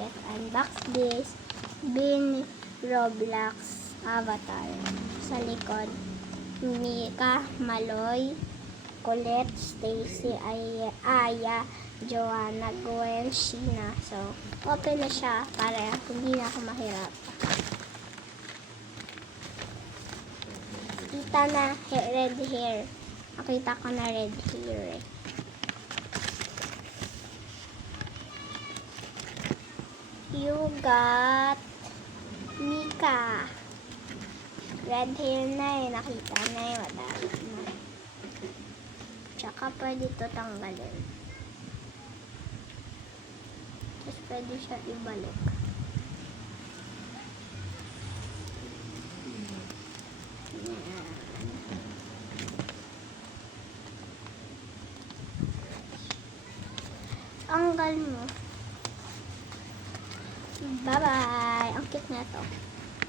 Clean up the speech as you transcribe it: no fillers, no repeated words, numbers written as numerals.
Let's unbox this Bin Roblox avatar. Sa likod, Mika, Maloy, Colette, Stacy, Aya, Joanna, Gwen, Sheena. So, open na siya para hindi na ako mahirap. Kita na red hair. Nakita ko na red hair eh. You got Mika. Red hair na eh. Nakita na eh. Madami na. Tsaka pwede ito tanggalin. Tapos pwede siya ibalik. Tanggal mo. Bye-bye. Ang cute na to.